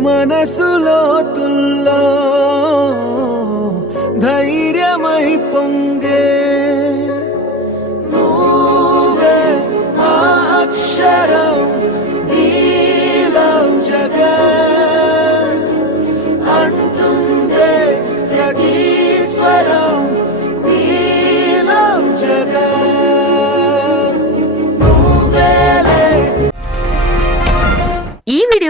మనసులో తుల్లో ధైర్యమై పొంగే నువ్వే ఆ అక్షరం.